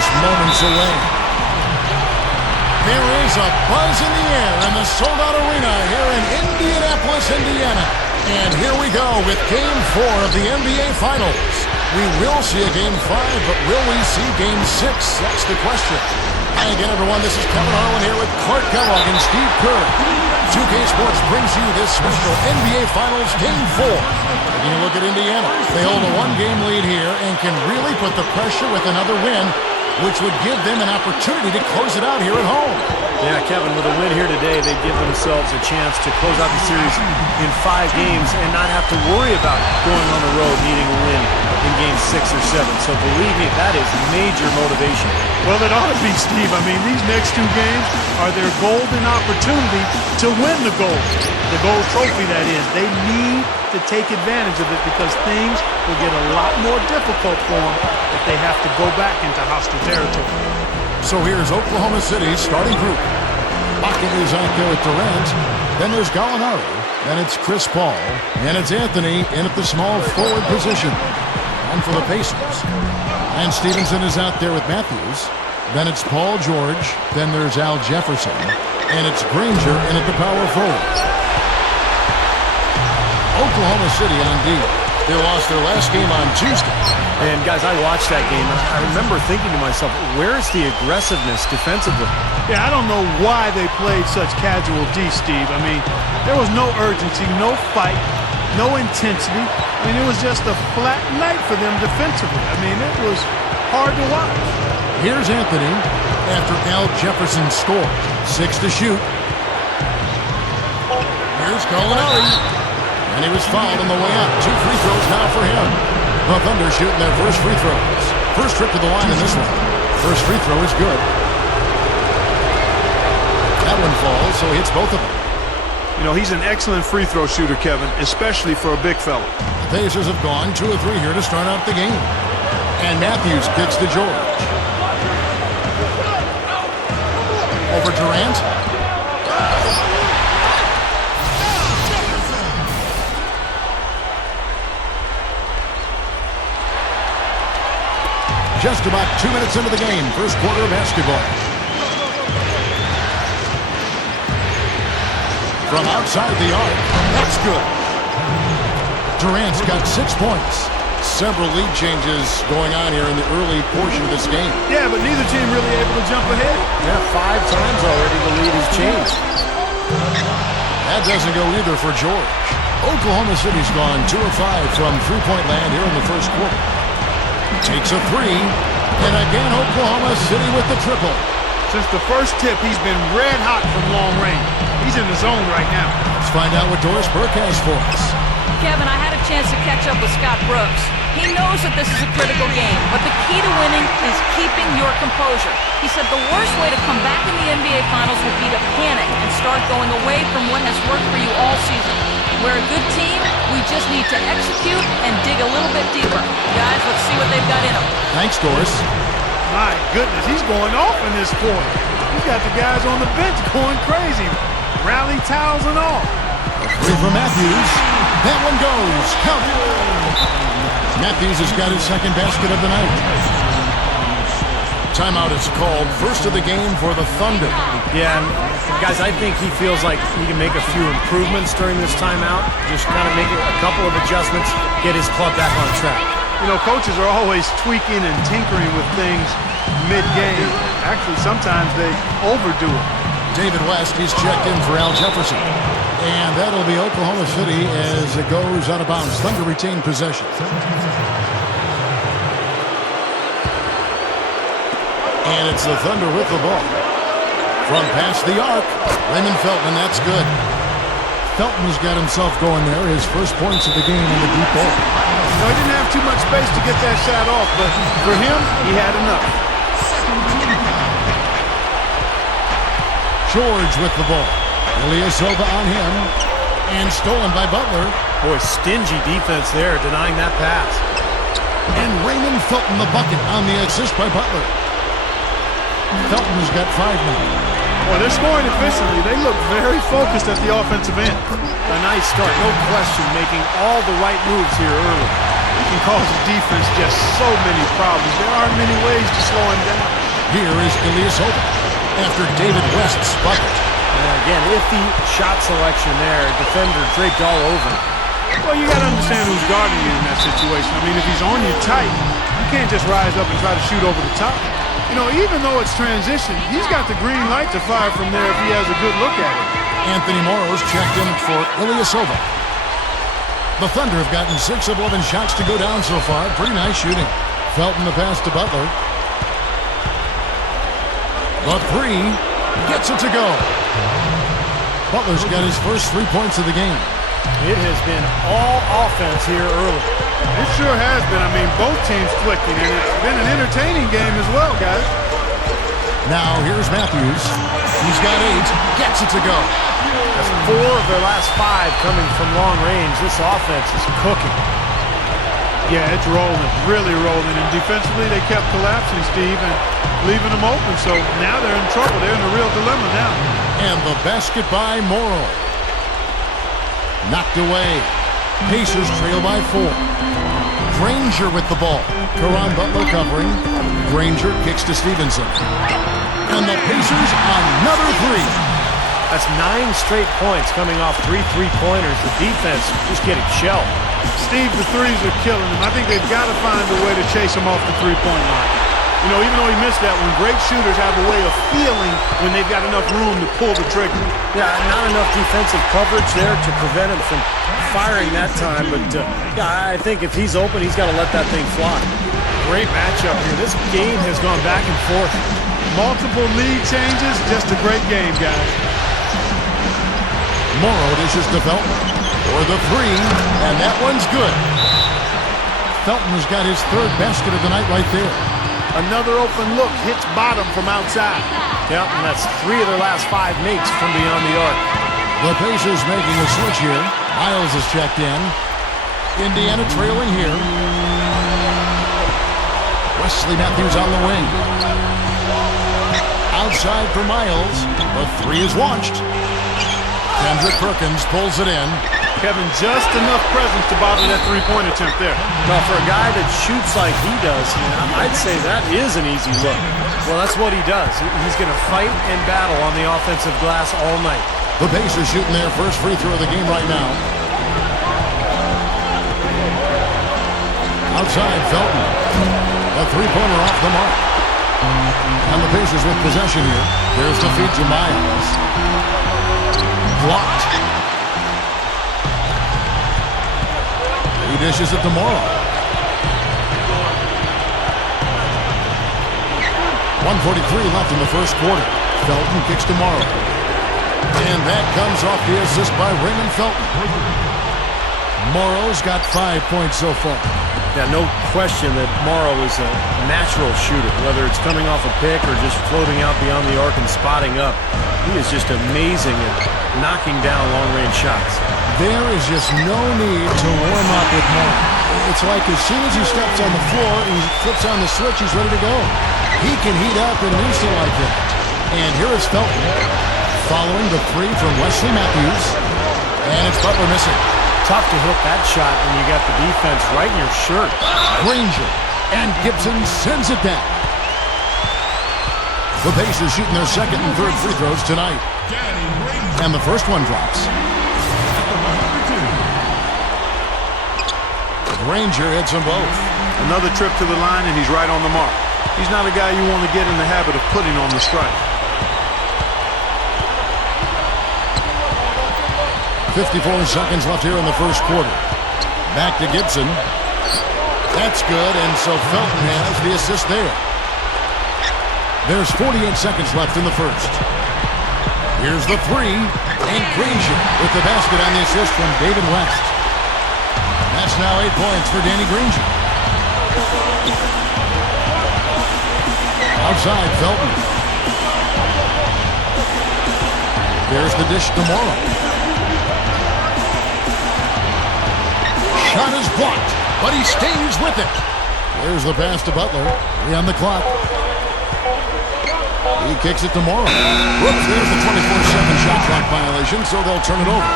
just moments away. There is a buzz in the air in the sold-out arena here in Indianapolis, Indiana. And here we go with Game 4 of the NBA Finals. We will see a Game 5, but will we see Game 6? That's the question. Hi again, everyone. This is Kevin Harlan here with Clark Kellogg and Steve Kerr. 2K Sports brings you this special NBA Finals Game 4. Taking a look at Indiana. They hold a one-game lead here and can really put the pressure with another win, which would give them an opportunity to close it out here at home. Yeah, Kevin, with a win here today, they give themselves a chance to close out the series in 5 games and not have to worry about going on the road needing a win in Game 6 or 7. So believe me, that is major motivation. Well, it ought to be, Steve. I mean, these next 2 games are their golden opportunity to win the gold. The gold trophy, that is. They need to take advantage of it because things will get a lot more difficult for them if they have to go back into hostile territory. So here's Oklahoma City's starting group. Pocket is out there with Durant. Then there's Gallinari. Then it's Chris Paul. And it's Anthony in at the small forward position. And for the Pacers. And Stevenson is out there with Matthews. Then it's Paul George. Then there's Al Jefferson. And it's Granger in at the power forward. Oklahoma City on D. They lost their last game on Tuesday. And, guys, I watched that game. I remember thinking to myself, where's the aggressiveness defensively? Yeah, I don't know why they played such casual D, Steve. I mean, there was no urgency, no fight, no intensity. I mean, it was just a flat night for them defensively. I mean, it was hard to watch. Here's Anthony after Al Jefferson scored. 6 to shoot. Here's Gallinari. And he was fouled on the way up. 2 free throws now for him. The Thunder shooting their first free throws. First trip to the line in this one. First free throw is good. That one falls, so he hits both of them. You know, he's an excellent free throw shooter, Kevin, especially for a big fella. The Pacers have gone 2 of 3 here to start out the game. And Matthews kicks to George. Over Durant. Just about 2 minutes into the game, first quarter of basketball. From outside the arc, that's good. Durant's got 6 points. Several lead changes going on here in the early portion of this game. Yeah, but neither team really able to jump ahead. Yeah, 5 times already the lead has changed. That doesn't go either for George. Oklahoma City's gone 2 of 5 from three-point land here in the first quarter. Takes a 3, and again Oklahoma City with the triple. Since the first tip, he's been red hot from long range. He's in the zone right now. Let's find out what Doris Burke has for us. Kevin, I had a chance to catch up with Scott Brooks. He knows that this is a critical game, but the key to winning is keeping your composure. He said the worst way to come back in the NBA Finals would be to panic and start going away from what has worked for you all season. We're a good team. We just need to execute and dig a little bit deeper. Guys, let's see what they've got in them. Thanks, Doris. My goodness, he's going off in this quarter. He's got the guys on the bench going crazy. Rally towels and all. 3 for Matthews. That one goes. Count it. Matthews has got his second basket of the night. Timeout is called. First of the game for the Thunder. Yeah, and guys, I think he feels like he can make a few improvements during this timeout. Just kind of make a couple of adjustments, get his club back on track. You know, coaches are always tweaking and tinkering with things mid-game. Actually, sometimes they overdo it. David West, he's checked in for Al Jefferson. And that'll be Oklahoma City as it goes out of bounds. Thunder retain possession. And it's the Thunder with the ball. From past the arc, Raymond Felton, that's good. Felton's got himself going there. His first points of the game in the deep ball. No, he didn't have too much space to get that shot off, but for him, he had enough. George with the ball. Ilyasova on him. And stolen by Butler. Boy, stingy defense there, denying that pass. And Raymond Felton the bucket on the assist by Butler. Felton's got 5 now. Well, they're scoring efficiently. They look very focused at the offensive end. A nice start, no question, making all the right moves here early. can cause the defense just so many problems. There aren't many ways to slow him down. Here is Ilyasova after David West's bucket. And again, iffy shot selection there. Defender draped all over. Well, you got to understand who's guarding you in that situation. I mean, if he's on you tight, you can't just rise up and try to shoot over the top. You know, even though it's transition, he's got the green light to fire from there if he has a good look at it. Anthony Morrow's checked in for Ilyasova. The Thunder have gotten 6 of 11 shots to go down so far. Pretty nice shooting. Felton the pass to Butler. The three gets it to go. Butler's got his first 3 points of the game. It has been all offense here early. It sure has been. I mean, both teams clicking, and it's been an entertaining game as well, guys. Now here's Matthews. He's got 8. Gets it to go. That's 4 of their last 5 coming from long range. This offense is cooking. Yeah, it's rolling, really rolling. And defensively, they kept collapsing, Steve, and leaving them open. So now they're in trouble. They're in a real dilemma now. And the basket by Morrow. Knocked away. Pacers trail by 4. Granger with the ball. Caron Butler covering. Granger kicks to Stevenson. And the Pacers another 3. That's 9 straight points coming off 3 3-pointers. The defense just getting shelled. Steve, the threes are killing him. I think they've got to find a way to chase him off the three-point line. You know, even though he missed that one, great shooters have a way of feeling when they've got enough room to pull the trigger. Yeah, not enough defensive coverage there to prevent him from firing that time. But, yeah, I think if he's open, he's got to let that thing fly. Great matchup here. This game has gone back and forth. Multiple lead changes, just a great game, guys. Morrow dishes to Felton for the 3, and that one's good. Felton has got his 3rd basket of the night right there. Another open look, hits bottom from outside. Yep, and that's 3 of their last 5 makes from beyond the arc. The Pacers making a switch here. Miles is checked in. Indiana trailing here. Wesley Matthews on the wing. Outside for Miles. The 3 is launched. Kendrick Perkins pulls it in. Kevin, just enough presence to bother that three-point attempt there. Well, for a guy that shoots like he does, I'd say that is an easy look. Well, that's what he does. He's going to fight and battle on the offensive glass all night. The Pacers shooting their first free throw of the game right now. Outside, Felton. A three-pointer off the mark. And the Pacers with possession here. There's the feed to Miles. Blocked. He dishes it to Morrow. 1:43 left in the first quarter. Felton kicks to Morrow. And that comes off the assist by Raymond Felton. Morrow's got 5 points so far. Yeah, no question that Morrow is a natural shooter, whether it's coming off a pick or just floating out beyond the arc and spotting up. He is just amazing at knocking down long-range shots. There is just no need to warm up with Morrow. It's like as soon as he steps on the floor, he flips on the switch, he's ready to go. He can heat up in an instant like that. And here is Felton, following the 3 from Wesley Matthews. And it's Butler missing. Tough to hit that shot when you got the defense right in your shirt. Granger, and Gibson sends it back. The Pacers shooting their second and third free throws tonight. And the first one drops. Granger hits them both. Another trip to the line, and he's right on the mark. He's not a guy you want to get in the habit of putting on the strike. 54 seconds left here in the first quarter. Back to Gibson. That's good, and so Felton has the assist there. There's 48 seconds left in the first. Here's the 3, and Granger with the basket on the assist from David West. That's now 8 points for Danny Granger. Outside, Felton. There's the dish to Morrow. Shot is blocked, but he stays with it. There's the pass to Butler. 3 on the clock. He kicks it to Morrow. Whoops, there's the 24-second shot clock violation, so they'll turn it over.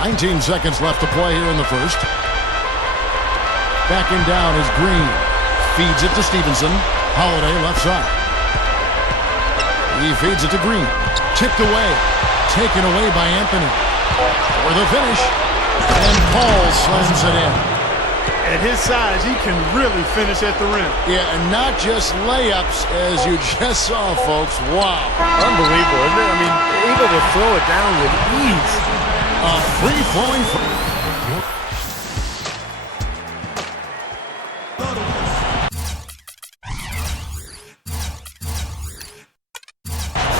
19 seconds left to play here in the first. Backing down is Green. Feeds it to Stevenson. Holiday left side. He feeds it to Green. Tipped away. Taken away by Anthony. For the finish. And Paul slams it in. At his size, he can really finish at the rim. Yeah, and not just layups, as you just saw, folks. Wow. Unbelievable, isn't it? I mean, able to throw it down with ease. A free-flowing...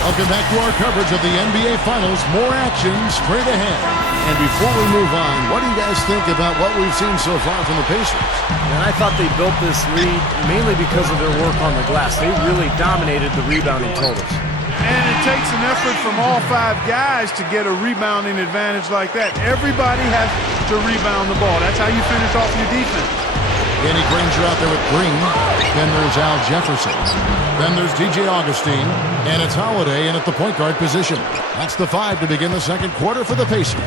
Welcome back to our coverage of the NBA Finals. More action straight ahead. And before we move on, what do you guys think about what we've seen so far from the Pacers? And I thought they built this lead mainly because of their work on the glass. They really dominated the rebounding totals. And it takes an effort from all 5 guys to get a rebounding advantage like that. Everybody has to rebound the ball. That's how you finish off your defense. Danny Granger out there with Green. Then there's Al Jefferson. Then there's DJ Augustine. And it's Holiday in at the point guard position. That's the 5 to begin the second quarter for the Pacers.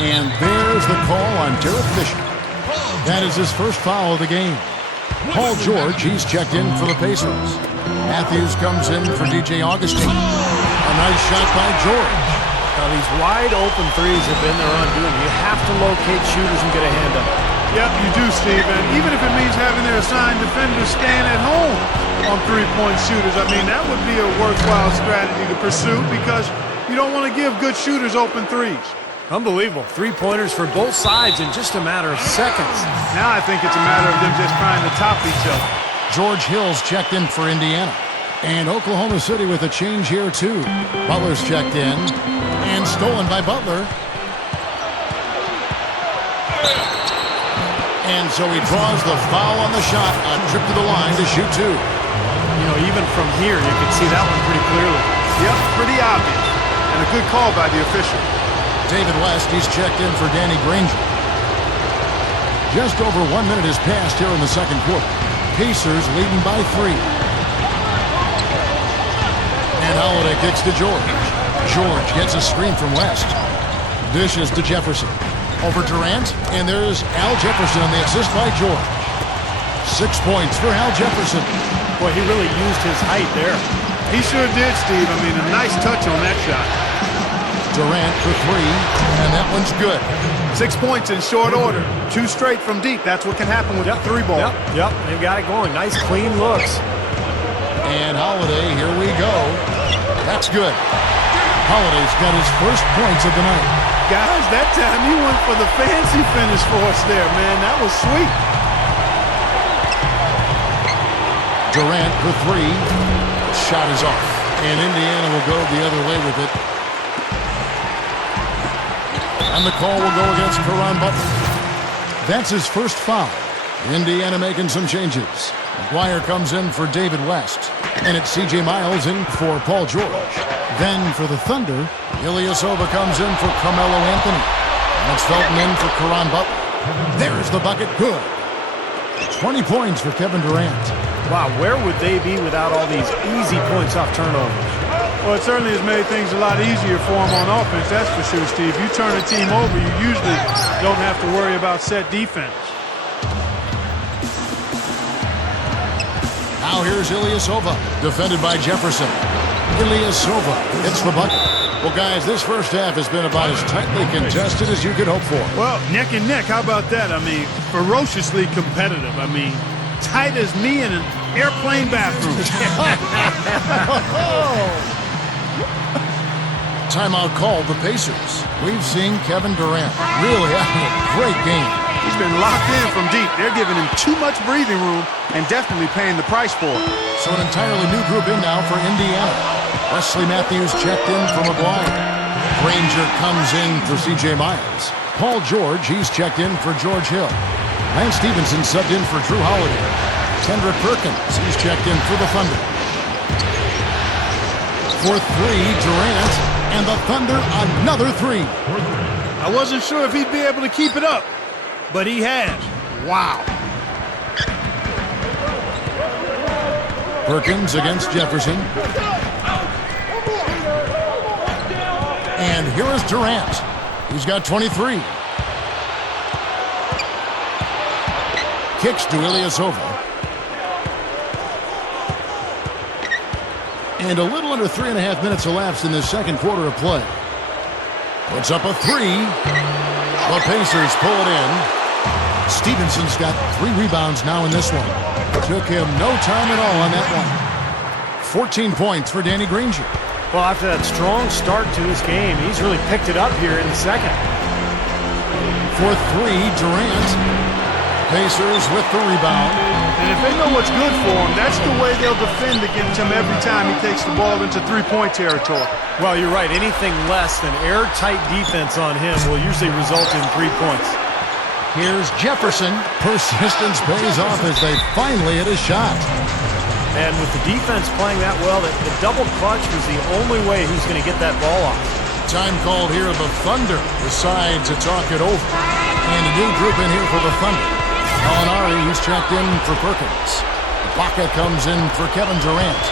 And there's the call on Derek Fisher. That is his first foul of the game. Paul George, he's checked in for the Pacers. Matthews comes in for DJ Augustine. A nice shot by George. Now, these wide open threes have been their undoing. You have to locate shooters and get a hand up. Yep, you do, Steve. And even if it means having their assigned defenders stand at home on three-point shooters, I mean, that would be a worthwhile strategy to pursue because you don't want to give good shooters open threes. Unbelievable. Three-pointers for both sides in just a matter of seconds. Now I think it's a matter of them just trying to top each other. George Hill's checked in for Indiana. And Oklahoma City with a change here, too. Butler's checked in. And stolen by Butler. And so he draws the foul on the shot. A trip to the line to shoot 2. You know, even from here, you can see that one pretty clearly. Yep, pretty obvious. And a good call by the official. David West, he's checked in for Danny Granger. Just over 1 minute has passed here in the second quarter. Pacers leading by 3. And Holiday kicks to George. George gets a screen from West. Dishes to Jefferson. Over Durant, and there's Al Jefferson on the assist by George. 6 points for Al Jefferson. Boy, he really used his height there. He sure did, Steve. I mean, a nice touch on that shot. Durant for 3, and that one's good. 6 points in short order. 2 straight from deep. That's what can happen with the 3 ball. Yep, they've got it going. Nice, clean looks. And Holiday, here we go. That's good. Holiday's got his first points of the night. Guys, that time he went for the fancy finish for us there, man. That was sweet. Durant for 3. Shot is off. And Indiana will go the other way with it. And the call will go against Caron Butler. That's his first foul. Indiana making some changes. McGuire comes in for David West. And it's C.J. Miles in for Paul George. Then for the Thunder, Ilyasova comes in for Carmelo Anthony. And it's Felton in for Caron Butler. There's the bucket. Good. 20 points for Kevin Durant. Wow, where would they be without all these easy points off turnovers? Well, it certainly has made things a lot easier for them on offense, that's for sure, Steve. You turn a team over, you usually don't have to worry about set defense. Now here's Ilyasova, defended by Jefferson. Ilyasova hits the bucket. Well, guys, this first half has been about as tightly contested as you could hope for. Well, neck and neck, how about that? I mean, ferociously competitive. I mean, tight as me in an airplane bathroom. Timeout called the Pacers. We've seen Kevin Durant really having a great game. He's been locked in from deep. They're giving him too much breathing room and definitely paying the price for it. So an entirely new group in now for Indiana. Wesley Matthews checked in for McGuire. Granger comes in for C.J. Miles. Paul George, he's checked in for George Hill. Lance Stevenson subbed in for Drew Holiday. Kendrick Perkins, he's checked in for the Thunder. For 3, Durant, and the Thunder another 3. I wasn't sure if he'd be able to keep it up, but he has. Wow. Perkins against Jefferson. And And here is Durant. He's got 23. Kicks to Ilyasova. And a little under 3.5 minutes elapsed in this second quarter of play. Puts up a three. The Pacers pull it in. Stevenson's got 3 rebounds now in this one. Took him no time at all on that one. 14 points for Danny Granger. Well, after that strong start to his game, he's really picked it up here in the second. For 3, Durant. Pacers with the rebound. And if they know what's good for him, that's the way they'll defend against him every time he takes the ball into three-point territory. Well, you're right. Anything less than airtight defense on him will usually result in 3 points. Here's Jefferson. Persistence pays off as they finally hit a shot. And with the defense playing that well, the double clutch was the only way he's going to get that ball off. Time called here. The Thunder decides to talk it over. And a new group in here for the Thunder. Gallinari, he's checked in for Perkins. Ibaka comes in for Kevin Durant.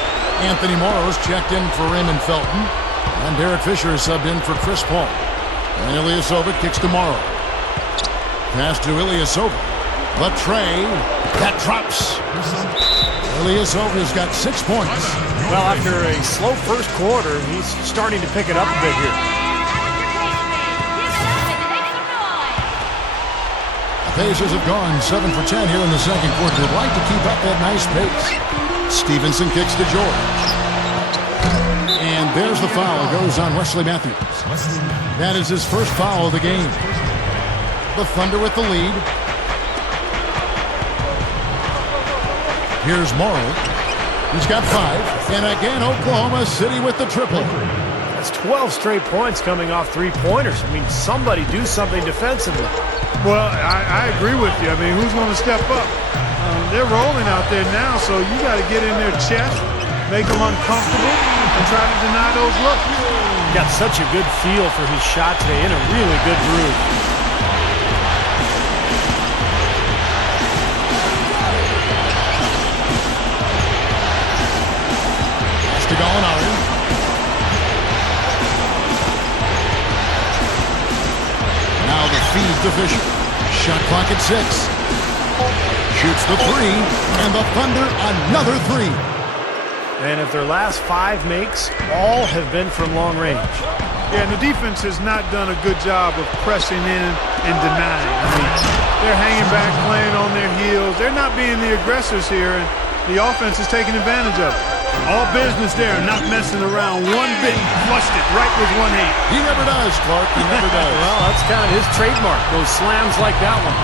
Anthony Morrow's checked in for Raymond Felton. And Derek Fisher is subbed in for Chris Paul. And Ilyasova kicks to Morrow. Pass to Ilyasova. The tray. That drops. Ilyasova's got 6 points. Well, after a slow first quarter, he's starting to pick it up a bit here. The Pacers have gone 7 for 10 here in the second quarter. They'd like to keep up that nice pace. Stevenson kicks to George. And there's the foul. Goes on Wesley Matthews. That is his first foul of the game. The Thunder with the lead. Here's Morrow. He's got 5. And again, Oklahoma City with the triple. That's 12 straight points coming off 3-pointers. I mean, somebody do something defensively. Well, I agree with you. I mean, who's going to step up? They're rolling out there now, so you got to get in their chest, make them uncomfortable, and try to deny those looks. Got such a good feel for his shot today, in a really good groove. That's to Gallinari. Now the feed to Fisher. Shot clock at 6. Shoots the 3, and the Thunder another 3. And if their last 5 makes, all have been from long range. Yeah, and the defense has not done a good job of pressing in and denying. I mean, they're hanging back, playing on their heels. They're not being the aggressors here, and the offense is taking advantage of it. All business there, not messing around one bit. Flushed it right with one hand. He never does, Clark. He never does. Well, that's kind of his trademark, those slams like that one.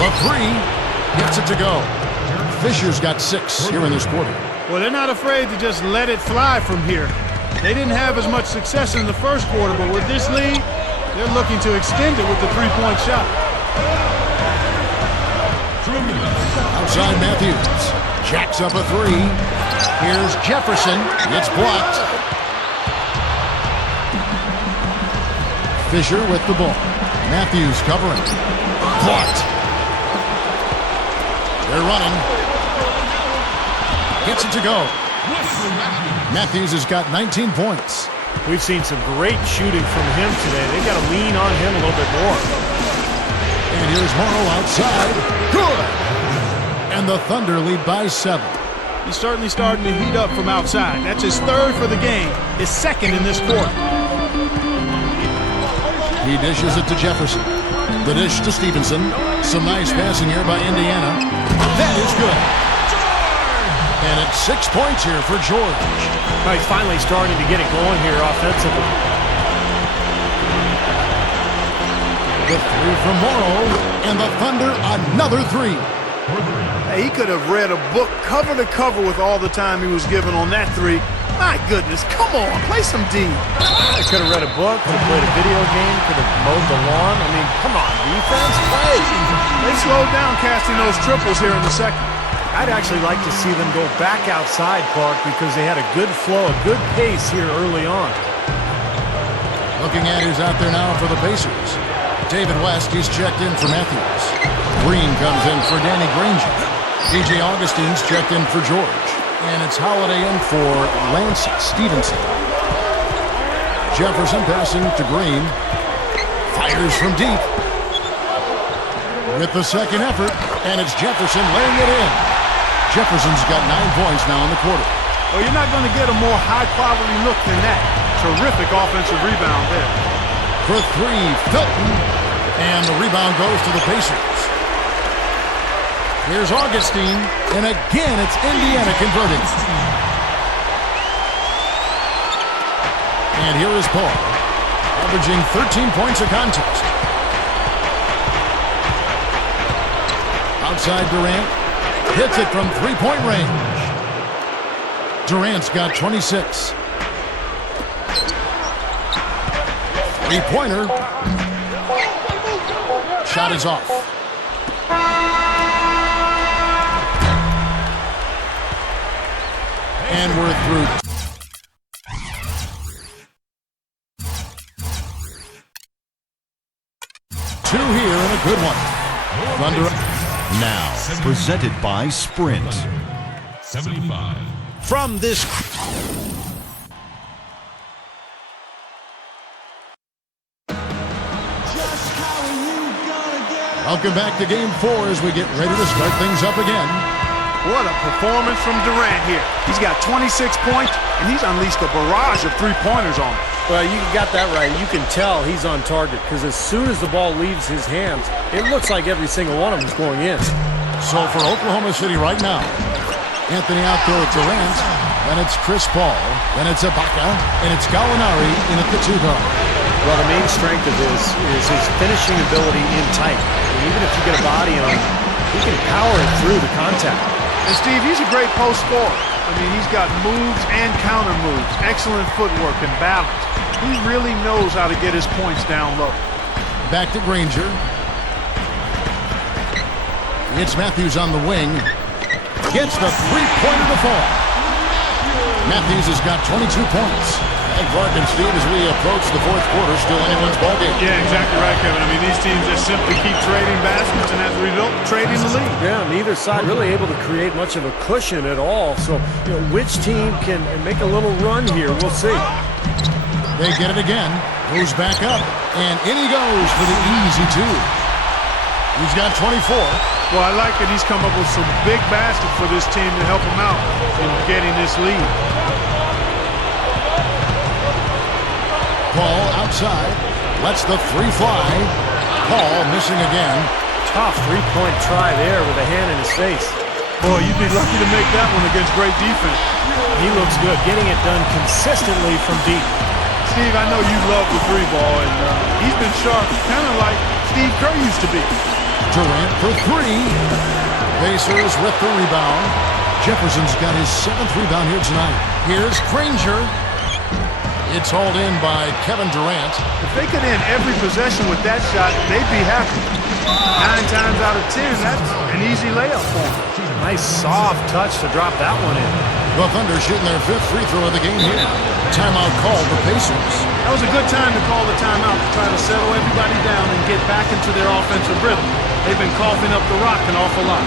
The 3 gets it to go. Fisher's got 6 here in this quarter. Well, they're not afraid to just let it fly from here. They didn't have as much success in the first quarter, but with this lead, they're looking to extend it with the 3-point shot. Outside Matthews. Jacks up a 3. Here's Jefferson. It's blocked. Fisher with the ball. Matthews covering. Blocked. They're running. Gets it to go. Matthews has got 19 points. We've seen some great shooting from him today. They've got to lean on him a little bit more. And here's Morrow outside. Good! And the Thunder lead by 7. He's certainly starting to heat up from outside. That's his 3rd for the game. His 2nd in this quarter. He dishes it to Jefferson. The dish to Stevenson. Some nice passing here by Indiana. That is good. And it's 6 points here for George. Well, he's finally starting to get it going here offensively. The 3 from Morrow. And the Thunder another 3. Hey, he could have read a book cover to cover with all the time he was given on that 3. My goodness, come on, play some D. He could have read a book, could have played a video game, could have mowed the lawn. I mean, come on, defense, play. They slowed down casting those triples here in the second. I'd actually like to see them go back outside, Clark, because they had a good flow, a good pace here early on. Looking at who's out there now for the Pacers. David West, he's checked in for Matthews. Green comes in for Danny Granger. DJ Augustine's checked in for George. And it's Holiday in for Lance Stevenson. Jefferson passing to Green. Fires from deep. With the second effort, and it's Jefferson laying it in. Jefferson's got 9 points now in the quarter. Well, you're not going to get a more high-quality look than that. Terrific offensive rebound there. For three, Felton. And the rebound goes to the Pacers. Here's Augustine, and again it's Indiana converting. And here is Paul, averaging 13 points a contest. Outside Durant, hits it from three-point range. Durant's got 26. Three-pointer. Shot is off. And we're through. Two here and a good one. Thunder. Now, presented by Sprint. 75. From this... Welcome back to Game 4 as we get ready to start things up again. What a performance from Durant here. He's got 26 points, and he's unleashed a barrage of three-pointers on him. Well, you got that right. You can tell he's on target because as soon as the ball leaves his hands, it looks like every single one of them is going in. So for Oklahoma City right now, Anthony out there with Durant, then it's Chris Paul, then it's Ibaka, and it's Gallinari in at the 2 guard. Well, the main strength of this is his finishing ability in tight. And even if you get a body on him, he can power it through the contact. And Steve, he's a great post scorer. I mean, he's got moves and counter moves, excellent footwork and balance. He really knows how to get his points down low. Back to Granger. It's Matthews on the wing. Gets the three-pointer to fall. Matthews has got 22 points. And Clark and Steve, as we approach the fourth quarter, still anyone's ballgame. Yeah, exactly right, Kevin. I mean, these teams just simply keep trading baskets, and as a result, trading the lead. Yeah, neither side really able to create much of a cushion at all. So, which team can make a little run here? We'll see. They get it again. Goes back up. And in he goes for the easy 2. He's got 24. Well, I like that he's come up with some big baskets for this team to help him out in getting this lead. Paul outside. Lets the 3 fly. Paul missing again. Tough three-point try there with a hand in his face. Boy, you'd be lucky to make that one against great defense. He looks good, getting it done consistently from deep. Steve, I know you love the 3-ball, and he's been sharp, kind of like Steve Kerr used to be. Durant for 3. Pacers with the rebound. Jefferson's got his 7th rebound here tonight. Here's Granger. It's hauled in by Kevin Durant. If they could end every possession with that shot, they'd be happy. 9 times out of 10, that's an easy layup for them. Nice soft touch to drop that one in. The Thunder shooting their 5th free throw of the game here. Timeout called the Pacers. That was a good time to call the timeout to try to settle everybody down and get back into their offensive rhythm. They've been coughing up the rock an awful lot.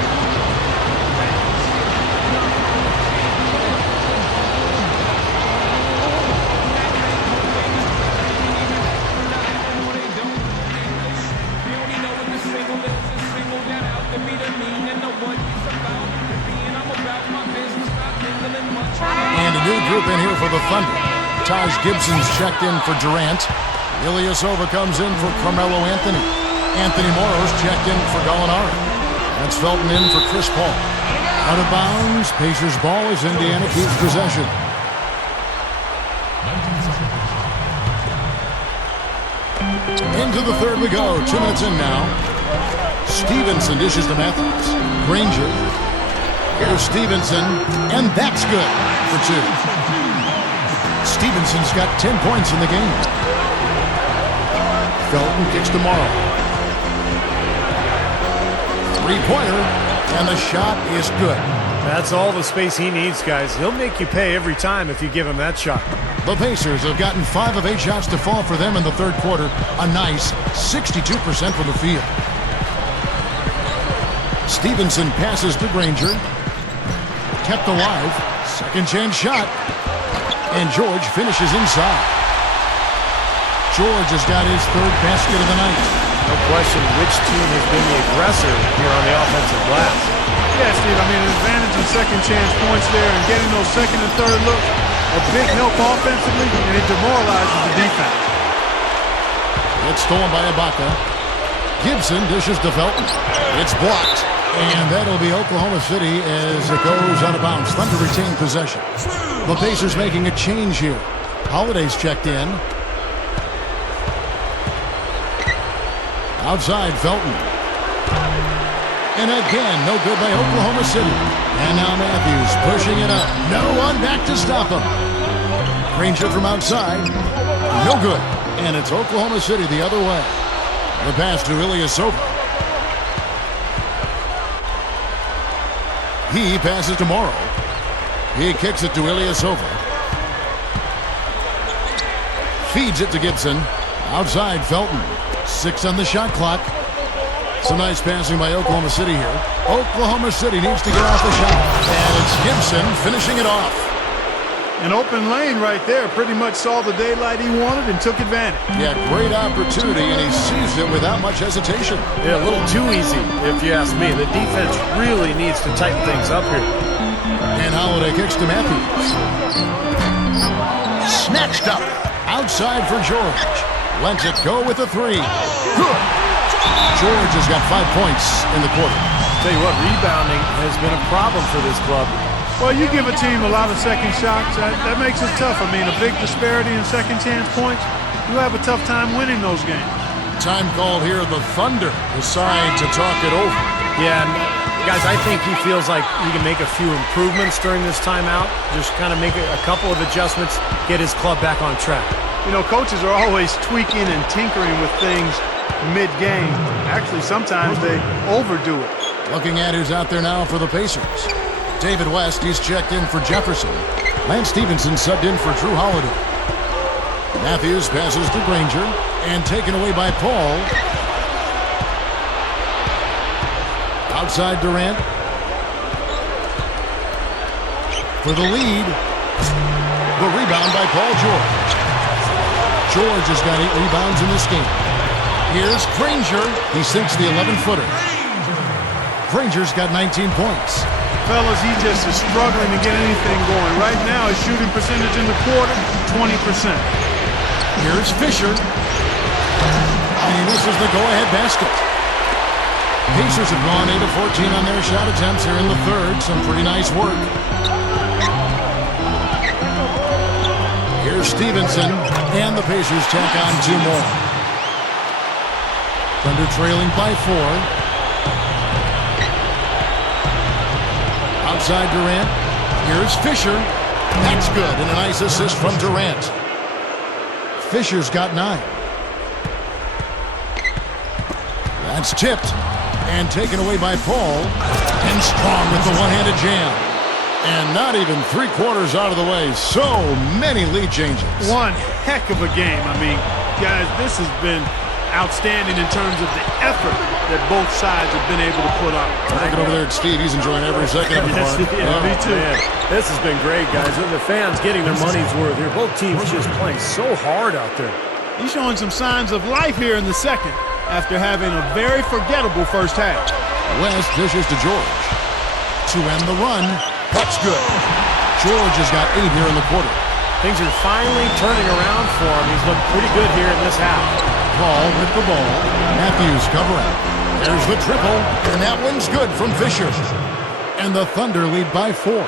And a new group in here for the Thunder. Taj Gibson's checked in for Durant. Ilyasova comes in for Carmelo Anthony. Anthony Morrow's checked in for Gallinari. That's Felton in for Chris Paul. Out of bounds, Pacers ball as Indiana keeps possession. Into the third we go. 2 minutes in now. Stevenson dishes to Matthews. Granger. Here's Stevenson, and that's good for 2. Stevenson's got 10 points in the game. Felton kicks to Morrow. Three-pointer, and the shot is good. That's all the space he needs, guys. He'll make you pay every time if you give him that shot. The Pacers have gotten 5 of 8 shots to fall for them in the third quarter. A nice 62% from the field. Stevenson passes to Granger. Kept alive. Second chance shot. And George finishes inside. George has got his third basket of the night. No question which team has been the aggressor here on the offensive glass. Yeah, Steve, I mean, an advantage in second chance points there and getting those second and third looks. A big help offensively, and it demoralizes the defense. It's stolen by Ibaka. Gibson dishes to Felton. It's blocked. And that'll be Oklahoma City as it goes out of bounds. Thunder retain possession. The Pacers making a change here. Holiday's checked in. Outside, Felton. And again, no good by Oklahoma City. And now Matthews pushing it up. No one back to stop him. Granger from outside. No good. And it's Oklahoma City the other way. The pass to Ilyasova. He passes to Morrow. He kicks it to Ilyasova. Feeds it to Gibson. Outside, Felton. 6 on the shot clock. Some nice passing by Oklahoma City here. Oklahoma City needs to get off the shot. And it's Gibson finishing it off. An open lane right there. Pretty much saw the daylight he wanted and took advantage. Yeah, great opportunity, and he seized it without much hesitation. Yeah, a little too easy, if you ask me. The defense really needs to tighten things up here. And Holiday kicks to Matthews. Snatched up. Outside for George. Lets it go with a 3. Good. George has got 5 points in the quarter. Tell you what, rebounding has been a problem for this club. Well, you give a team a lot of second shots, that makes it tough. I mean, a big disparity in second chance points, you have a tough time winning those games. Time called here. The Thunder decide to talk it over. Yeah, and guys, I think he feels like he can make a few improvements during this timeout. Just kind of make a couple of adjustments, get his club back on track. You know, coaches are always tweaking and tinkering with things mid-game. Actually, sometimes they overdo it. Looking at who's out there now for the Pacers. David West, he's checked in for Jefferson. Lance Stevenson subbed in for Drew Holiday. Matthews passes to Granger and taken away by Paul. Outside Durant. For the lead. The rebound by Paul George. George has got 8 rebounds in this game. Here's Granger. He sinks the 11-footer. Granger's got 19 points. Fellas, he just is struggling to get anything going. Right now, his shooting percentage in the quarter, 20%. Here's Fisher. And he misses the go-ahead basket. Pacers have gone 8 of 14 on their shot attempts here in the third. Some pretty nice work. Here's Stevenson. And the Pacers tack on 2 more. Thunder trailing by 4. Outside Durant. Here's Fisher. That's good. And a nice assist from Durant. Fisher's got 9. That's tipped. And taken away by Paul. And Strong with the one-handed jam. And not even 3/4 out of the way. So many lead changes. One heck of a game. I mean, guys, this has been outstanding in terms of the effort that both sides have been able to put up. Looking over there at Steve, he's enjoying every second of the Yes, fun. yeah, me too. Man, this has been great, guys. And the fans getting their money's worth here. Both teams just playing so hard out there. He's showing some signs of life here in the second after having a very forgettable first half. West dishes to George. To end the run. That's good. George has got 8 here in the quarter. Things are finally turning around for him. He's looked pretty good here in this half. Paul with the ball. Matthews covering. There's the triple. And that one's good from Fisher. And the Thunder lead by 4.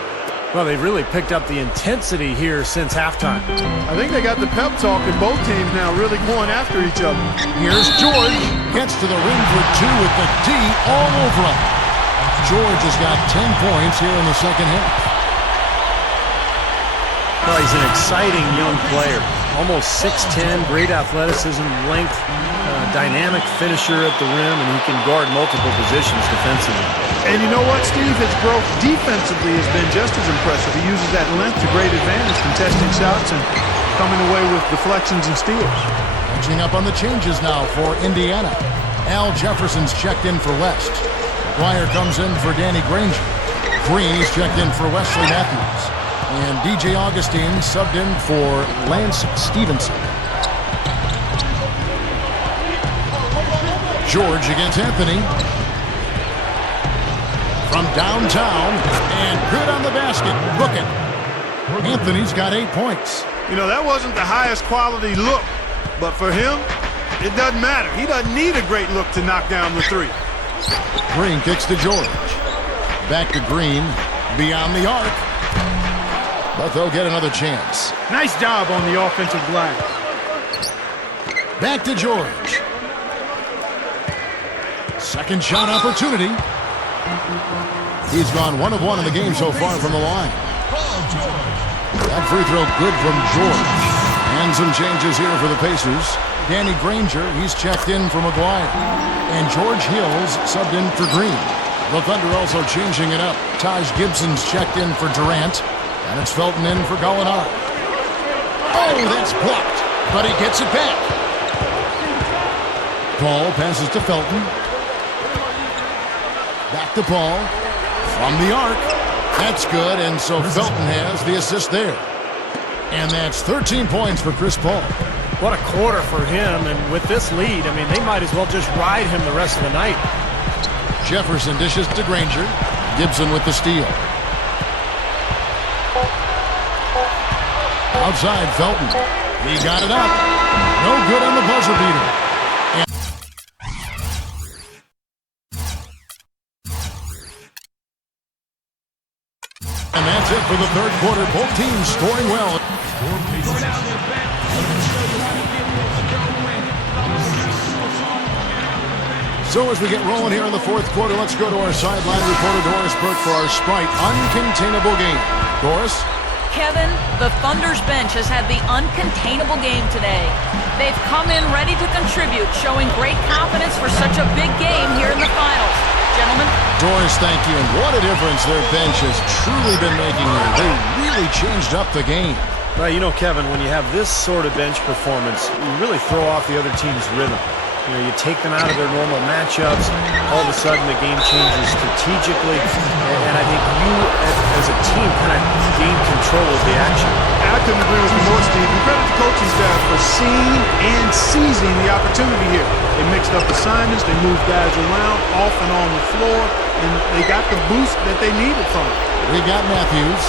Well, they've really picked up the intensity here since halftime. I think they got the pep talk in both teams now really going after each other. Here's George. Gets to the ring for 2 with the D all over him. George has got 10 points here in the second half. Well, he's an exciting young player. Almost 6'10", great athleticism, length, dynamic finisher at the rim, and he can guard multiple positions defensively. And you know what, Steve? His growth defensively has been just as impressive. He uses that length to great advantage, contesting shots and coming away with deflections and steals. Catching up on the changes now for Indiana. Al Jefferson's checked in for West. Dwyer comes in for Danny Granger. Green is checked in for Wesley Matthews. And DJ Augustine subbed in for Lance Stevenson. George against Anthony. From downtown, and good on the basket. Book it. Anthony's got 8 points. You know, that wasn't the highest quality look, but for him, it doesn't matter. He doesn't need a great look to knock down the three. Green kicks to George. Back to Green, beyond the arc. But they'll get another chance. Nice job on the offensive glass. Back to George. Second shot opportunity. He's gone 1 of 1 in the game so far from the line. That free throw good from George. And some changes here for the Pacers. Danny Granger, he's checked in for McGuire. And George Hills subbed in for Green. The Thunder also changing it up. Taj Gibson's checked in for Durant. And it's Felton in for Gallinari. Oh, that's blocked. But he gets it back. Paul passes to Felton. Back to Paul. From the arc. That's good, and so Felton has the assist there. And that's 13 points for Chris Paul. What a quarter for him, and with this lead, I mean, they might as well just ride him the rest of the night. Jefferson dishes to Granger. Gibson with the steal. Outside, Felton. He got it up. No good on the buzzer beater. And that's it for the third quarter. Both teams scoring well. So as we get rolling here in the fourth quarter, let's go to our sideline reporter, Doris Burke, for our Sprite Uncontainable game. Doris? Kevin, the Thunder's bench has had the uncontainable game today. They've come in ready to contribute, showing great confidence for such a big game here in the finals. Gentlemen. Doris, thank you. And what a difference their bench has truly been making here. They really changed up the game. Well, you know, Kevin, when you have this sort of bench performance, you really throw off the other team's rhythm. You know, you take them out of their normal matchups, all of a sudden the game changes strategically, and I think you, as a team, kind of gain control of the action. I couldn't agree with you more, Steve. And credit the coaching staff for seeing and seizing the opportunity here. They mixed up assignments, they moved guys around, off and on the floor, and they got the boost that they needed from it. We got Matthews.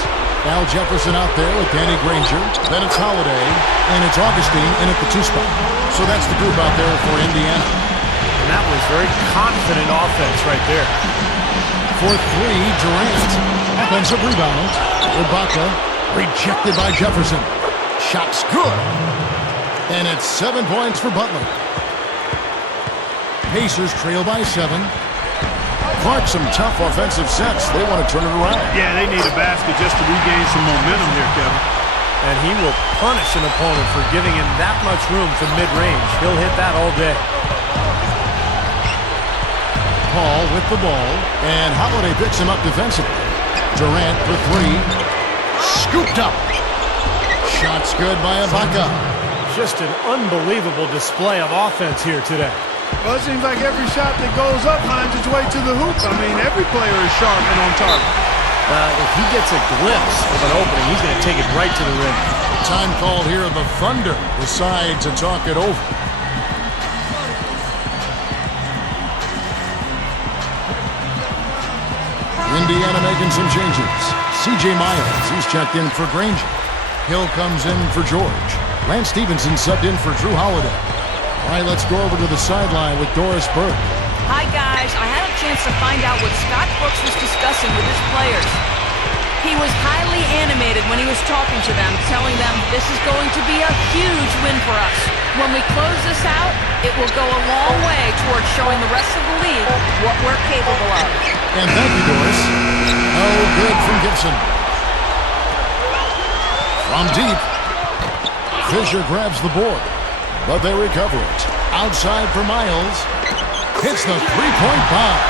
Al Jefferson out there with Danny Granger. Then it's Holiday, and it's Augustine in at the 2 spot. So that's the group out there for Indiana. And that was very confident offense right there. For 3, Durant. Offensive rebound. Ibaka rejected by Jefferson. Shot's good. And it's 7 points for Butler. Pacers trail by 7. Clark, some tough offensive sets. They want to turn it around. Yeah, they need a basket just to regain some momentum here, Kevin. And he will punish an opponent for giving him that much room from mid-range. He'll hit that all day. Paul with the ball, and Holiday picks him up defensively. Durant for 3. Scooped up. Shot's good by Ibaka. Just an unbelievable display of offense here today. Well, it seems like every shot that goes up finds its way to the hoop. I mean, every player is sharp and on target. If he gets a glimpse of an opening, he's going to take it right to the rim. Time called here. The Thunder decide to talk it over. Indiana making some changes. C.J. Miles, he's checked in for Granger. Hill comes in for George. Lance Stevenson subbed in for Drew Holiday. All right, let's go over to the sideline with Doris Burke. Hi, guys. I had a chance to find out what Scott Brooks was discussing with his players. He was highly animated when he was talking to them, telling them this is going to be a huge win for us. When we close this out, it will go a long way towards showing the rest of the league what we're capable of. And thank you, Doris. No good from Gibson. From deep, Fisher grabs the board, but they recover it. Outside for Miles. Hits the three-point bomb.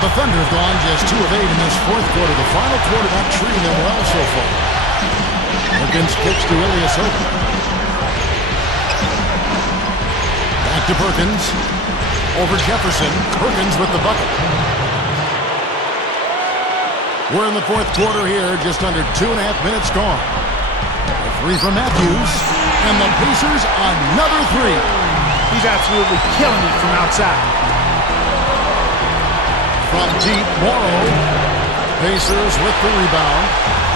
The Thunder have gone just 2 of 8 in this fourth quarter. The final quarter not treating them well so far. Perkins kicks to Ilyasova. Back to Perkins. Over Jefferson. Perkins with the bucket. We're in the fourth quarter here, just under 2.5 minutes gone. A three from Matthews, and the Pacers another three. He's absolutely killing it from outside. From deep, Morrow. Pacers with the rebound.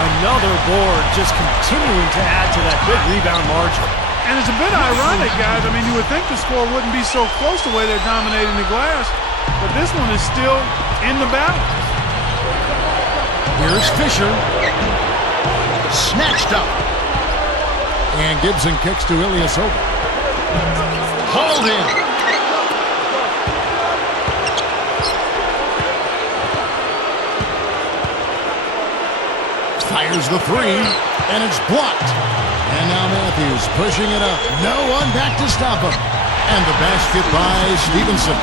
Another board, just continuing to add to that big rebound margin. And it's a bit ironic, guys. I mean, you would think the score wouldn't be so close the way they're dominating the glass, but this one is still in the battle. Here's Fisher. Snatched up. And Gibson kicks to Ilyasova. Hauled in. Fires the three, and it's blocked. And now Matthews pushing it up. No one back to stop him. And the basket by Stevenson.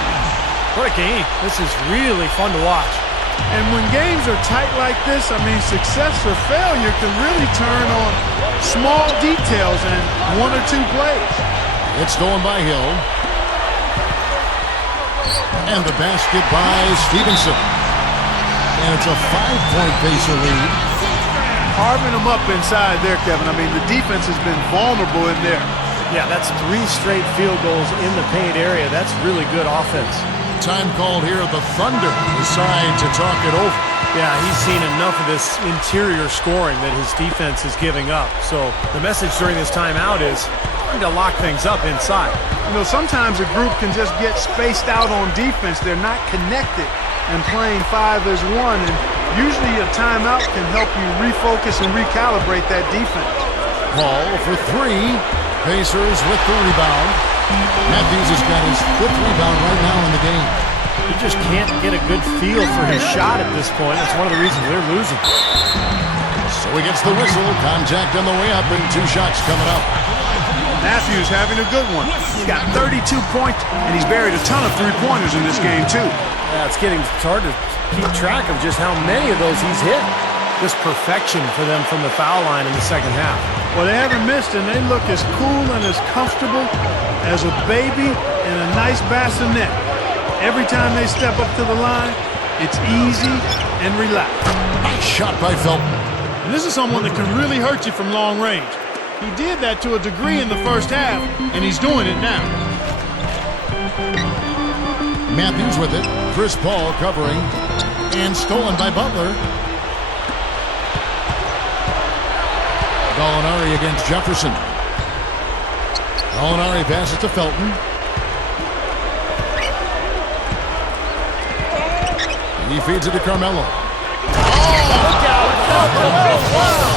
What a game. This is really fun to watch. And when games are tight like this, I mean, success or failure can really turn on small details and one or two plays. It's stolen by Hill. And the basket by Stevenson. And it's a 5-point Pacer lead. Carving them up inside there, Kevin. I mean, the defense has been vulnerable in there. Yeah, that's 3 straight field goals in the paint area. That's really good offense. Time called here. The Thunder decide to talk it over. Yeah, he's seen enough of this interior scoring that his defense is giving up. So the message during this timeout is trying to lock things up inside. You know, sometimes a group can just get spaced out on defense. They're not connected and playing 5 as 1. And usually a timeout can help you refocus and recalibrate that defense. Paul for 3. Pacers with the rebound. Matthews has got his 5th rebound right now in the game. He just can't get a good feel for his shot at this point. That's one of the reasons they're losing. So he gets the whistle. Contact on the way up and 2 shots coming up. Matthews having a good one. He's got 32 points, and he's buried a ton of three-pointers in this game, too. Yeah, it's hard to keep track of just how many of those he's hit. Just perfection for them from the foul line in the second half. Well, they haven't missed, and they look as cool and as comfortable as a baby in a nice bassinet. Every time they step up to the line, it's easy and relaxed. Nice shot by Felton. And this is someone that can really hurt you from long range. He did that to a degree in the first half, and he's doing it now. Matthews with it. Chris Paul covering. And stolen by Butler. Gallinari against Jefferson. Gallinari passes to Felton. He feeds it to Carmelo. Look out! Wow!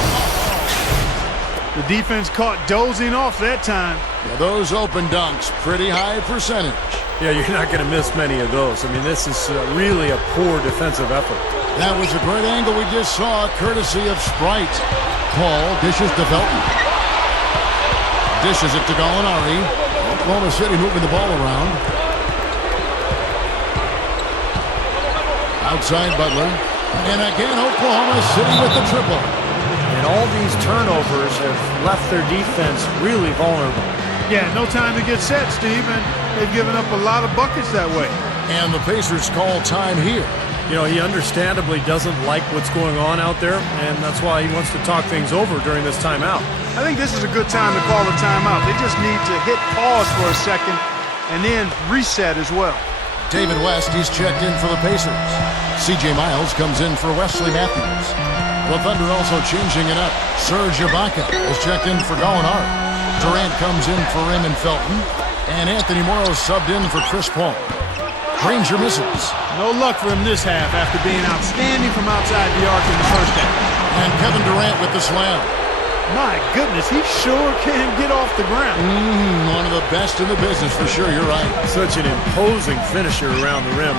The defense caught dozing off that time. Yeah, those open dunks, pretty high percentage. Yeah, you're not going to miss many of those. I mean, this is really a poor defensive effort. That was a great angle we just saw, courtesy of Sprite. Paul dishes to Felton. Dishes it to Gallinari. Oklahoma City moving the ball around. Outside Butler. And again, Oklahoma City with the triple. And all these turnovers have left their defense really vulnerable. Yeah, no time to get set, Steve, and they've given up a lot of buckets that way. And the Pacers call time here. You know, he understandably doesn't like what's going on out there, and that's why he wants to talk things over during this timeout. I think this is a good time to call a timeout. They just need to hit pause for a second and then reset as well. David West, he's checked in for the Pacers. C.J. Miles comes in for Wesley Matthews. The Thunder also changing it up. Serge Ibaka is checked in for Gallinari. Durant comes in for Raymond Felton. And Anthony Morrow subbed in for Chris Paul. Granger misses. No luck for him this half after being outstanding from outside the arc in the first half. And Kevin Durant with the slam. My goodness, he sure can get off the ground. One of the best in the business for sure, you're right. Such an imposing finisher around the rim.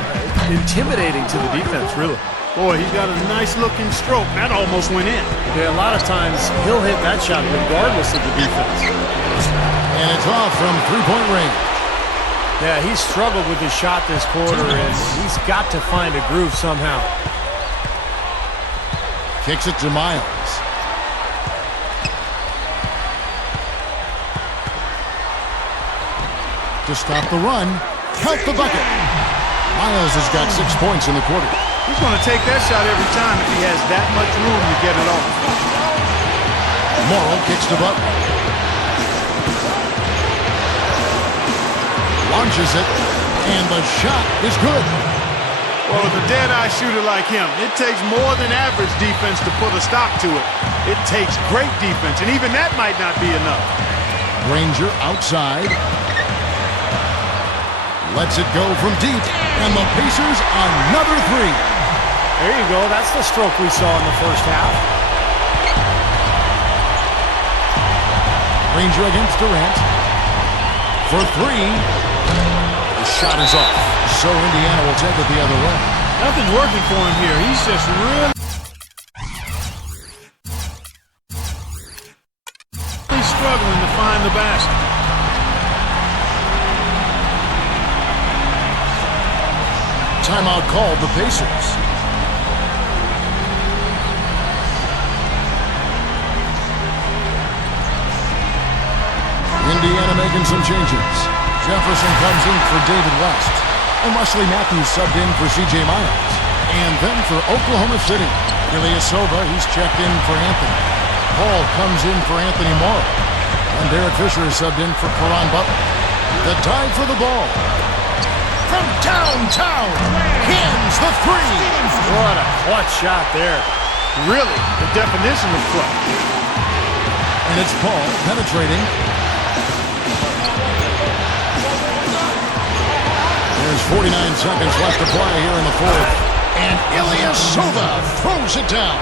Intimidating to the defense, really. Boy, he's got a nice-looking stroke. That almost went in. Yeah, a lot of times he'll hit that shot regardless of the defense. And it's off from three-point range. Yeah, he's struggled with his shot this quarter, and he's got to find a groove somehow. Kicks it to Miles. To stop the run, count the bucket. Miles has got 6 points in the quarter. He's going to take that shot every time if he has that much room to get it off. Morrow kicks to Butler. Launches it, and the shot is good. Well, with a dead-eye shooter like him, it takes more than average defense to put a stop to it. It takes great defense, and even that might not be enough. Granger outside. Lets it go from deep, and the Pacers another three. There you go. That's the stroke we saw in the first half. Granger against Durant. For three. The shot is off. So Indiana will take it the other way. Nothing's working for him here. He's just really struggling to find the basket. Timeout called the Pacers. Indiana making some changes. Jefferson comes in for David West. And Wesley Matthews subbed in for C.J. Miles. And then for Oklahoma City, Ilyasova, he's checked in for Anthony. Paul comes in for Anthony Morrow. And Derek Fisher is subbed in for Caron Butler. The dive for the ball. From downtown, hits the three. What a clutch shot there. Really, the definition of clutch. And it's Paul penetrating. There's 49 seconds left to play here in the fourth. And Ilyasova throws it down.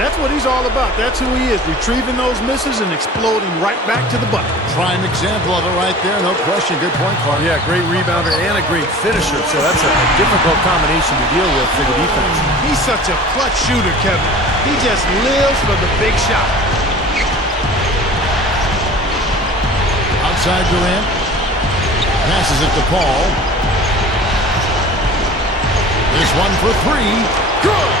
That's what he's all about. That's who he is, retrieving those misses and exploding right back to the bucket. Prime example of it right there, no question. Good point, Clark. Yeah, great rebounder and a great finisher, so that's a difficult combination to deal with for the defense. He's such a clutch shooter, Kevin. He just lives for the big shot. Outside Durant. Passes it to Paul. This one for three. Good!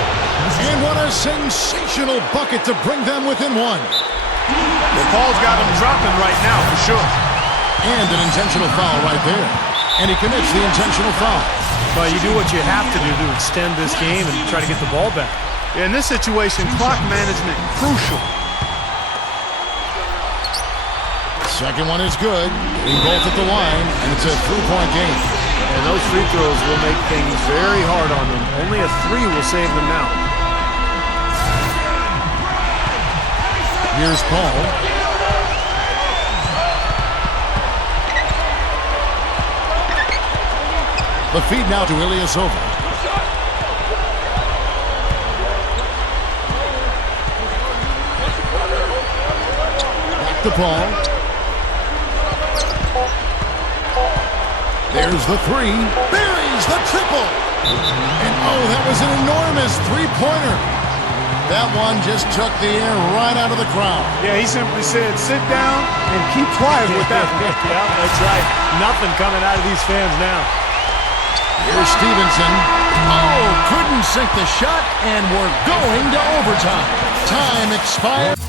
And what a sensational bucket to bring them within one. Well, Paul's got him dropping right now, for sure. And an intentional foul right there. And he commits the intentional foul. But you do what you have to do to extend this game and try to get the ball back. Yeah, in this situation, clock management crucial. Second one is good. They both at the line, and it's a three-point game. And those free throws will make things very hard on them. Only a three will save them now. Here's Paul. The feed now to Ilyasova. Back to Paul. There's the three. Buries the triple. And oh, that was an enormous three-pointer. That one just took the air right out of the crowd. Yeah, he simply said, sit down and keep quiet with that. Yeah, that's right. Nothing coming out of these fans now. Here's Stevenson. Oh, couldn't sink the shot, and we're going to overtime. Time expired.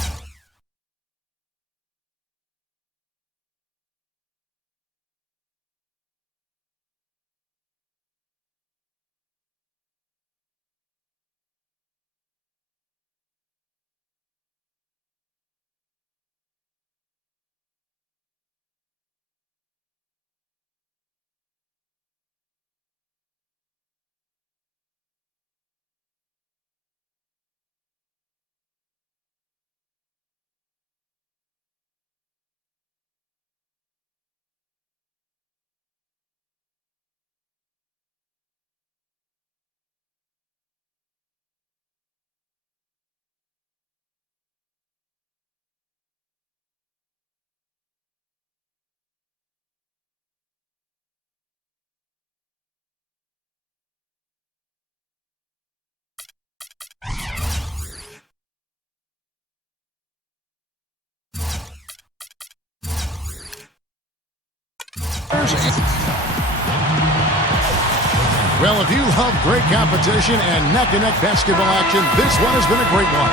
Well, if you love great competition and neck-and-neck basketball action, this one has been a great one.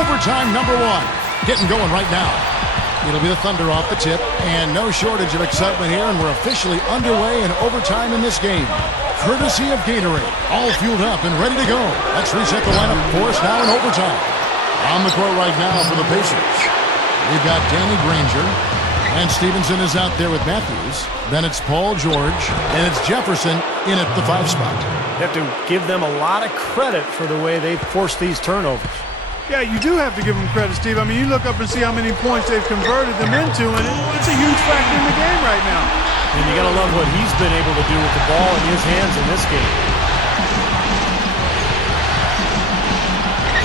Overtime number one. Getting going right now. It'll be the Thunder off the tip, and no shortage of excitement here, and we're officially underway in overtime in this game. courtesy of Gatorade. All fueled up and ready to go. Let's reset the lineup for us now in overtime. On the court right now for the Pacers, we've got Danny Granger, and Stevenson is out there with Matthews. Then it's Paul George, and it's Jefferson in at the 5 spot. You have to give them a lot of credit for the way they forced these turnovers. Yeah, you do have to give them credit, Steve. I mean, you look up and see how many points they've converted them into, and it's a huge factor in the game right now. And you got to love what he's been able to do with the ball in his hands in this game.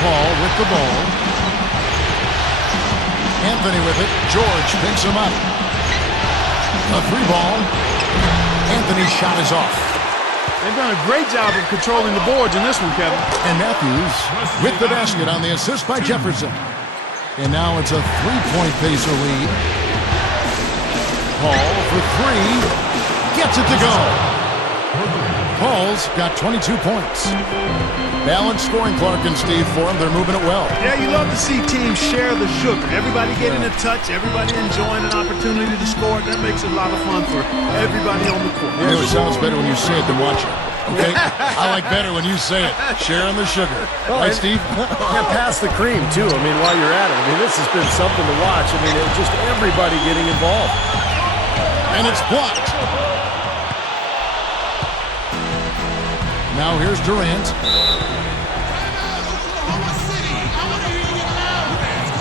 Paul with the ball. Anthony with it. George picks him up. A 3 ball. Anthony's shot is off. They've done a great job of controlling the boards in this one, Kevin. And Matthews with the basket on the assist by Jefferson. And now it's a 3-point Pacer lead. Paul for 3. Gets it to go. Paul's got 22 points. Balanced scoring, Clark and Steve, for them. They're moving it well. Yeah, you love to see teams share the sugar. Everybody getting a touch, everybody enjoying an opportunity to score. That makes it a lot of fun for everybody on the court. You know, it sounds better when you say it than watch it. Okay? I like better when you say it. Sharing the sugar. Right, Steve? Yeah, pass the cream, too. I mean, while you're at it. I mean, this has been something to watch. I mean, it's just everybody getting involved. And it's blocked. Now here's Durant.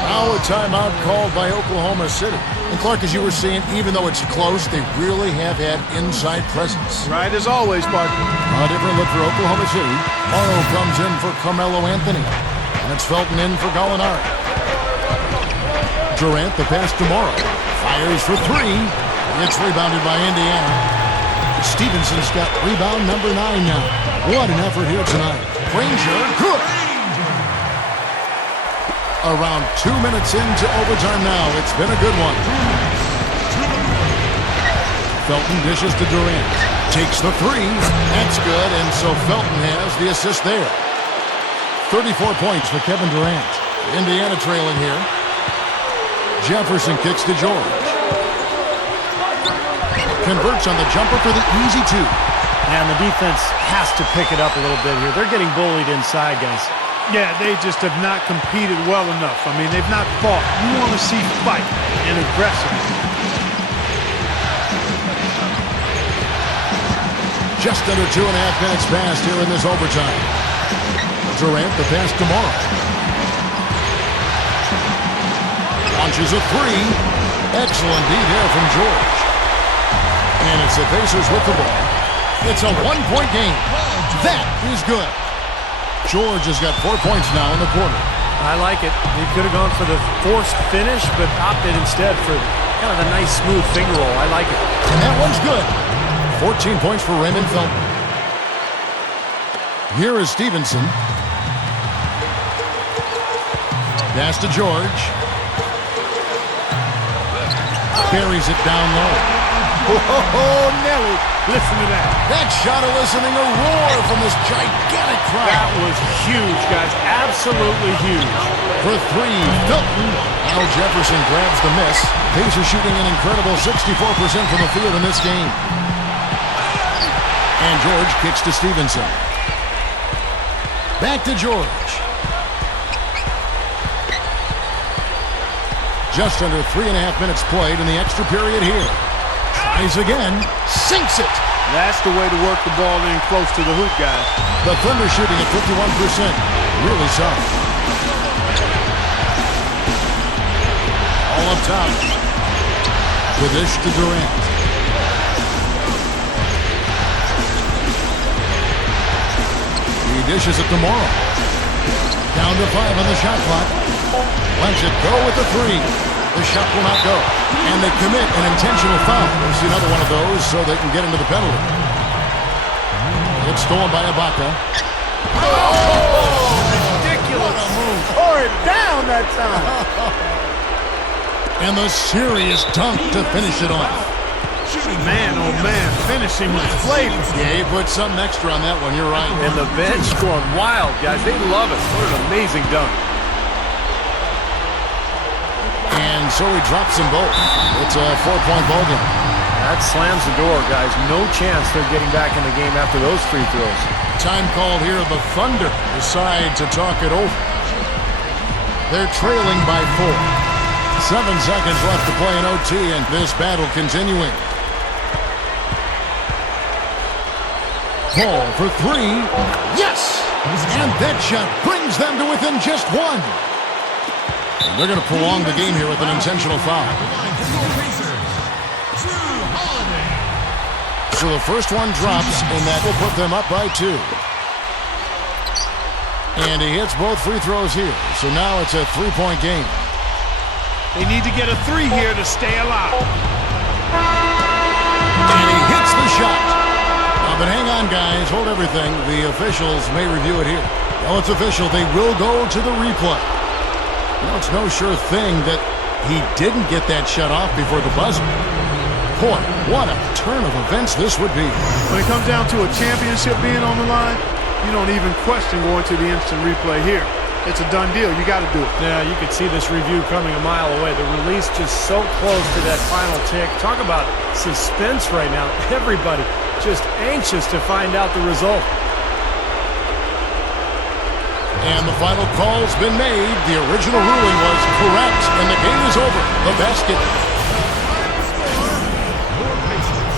Now a timeout called by Oklahoma City. And Clark, as you were saying, even though it's close, they really have had inside presence. Right as always, partner. A different look for Oklahoma City. Morrow comes in for Carmelo Anthony. And it's Felton in for Gallinari. Durant, the pass to Morrow. Fires for 3. It's rebounded by Indiana. Stevenson's got rebound number 9 now. What an effort here tonight. Granger, good. Around 2 minutes into overtime now. It's been a good one. Felton dishes to Durant. Takes the 3. That's good, and so Felton has the assist there. 34 points for Kevin Durant. Indiana trailing here. Jefferson kicks to George. Converts on the jumper for the easy 2. And the defense has to pick it up a little bit here. They're getting bullied inside, guys. Yeah, they just have not competed well enough. I mean, they've not fought. You want to see fight and aggressive. Just under 2.5 minutes passed here in this overtime. Durant, the pass to Morrow. Launches a 3. Excellent D there from George. And it's the Pacers with the ball. It's a 1-point game. That is good. George has got 4 points now in the quarter. I like it. He could have gone for the forced finish, but opted instead for kind of a nice, smooth finger roll. I like it. And that one's good. 14 points for Raymond Felton. Here is Stevenson. Pass to George. Buries it down low. Oh, Nelly. Listen to that. That shot eliciting a roar from this gigantic crowd. That was huge, guys. Absolutely huge. For 3, Felton. Al Jefferson grabs the miss. Pacers shooting an incredible 64% from the field in this game. And George kicks to Stevenson. Back to George. Just under 3.5 minutes played in the extra period here. Tries again. Sinks it. That's the way to work the ball in close to the hoop, guys. The Thunder shooting at 51%. Really solid. All up top. The dish to Durant. He dishes it to Morrow. Down to 5 on the shot clock. Lets it go with the 3. The shot will not go. And they commit an intentional foul. We'll see another one of those so they can get into the penalty. It's stolen by Ibaka. Oh, ridiculous. Tore it down that time. And the serious dunk to finish it off. Man, oh man, finishing with flavor. Yeah, he put something extra on that one. You're right. And the bench going wild, guys. They love it. What an amazing dunk. And so he drops them both. It's a 4-point ball game. That slams the door, guys. No chance they're getting back in the game after those free throws. Time called here. The Thunder decide to talk it over. They're trailing by 4. 7 seconds left to play in OT, and this battle continuing. Paul for 3. Yes! And that shot brings them to within just 1. And they're going to prolong the game here with an intentional foul. So the first one drops, and that will put them up by 2. And he hits both free throws here. So now it's a 3-point game. They need to get a 3 here to stay alive. And he hits the shot. But hang on, guys. Hold everything. The officials may review it here. Well, it's official. They will go to the replay. Well, it's no sure thing that he didn't get that shut off before the buzzer. Boy, what a turn of events this would be. When it comes down to a championship being on the line, you don't even question going to the instant replay here. It's a done deal. You got to do it. Yeah, you could see this review coming a mile away. The release just so close to that final tick. Talk about suspense right now. Everybody just anxious to find out the result. And the final call's been made. The original ruling was correct, and the game is over. The basket. Your Pacers.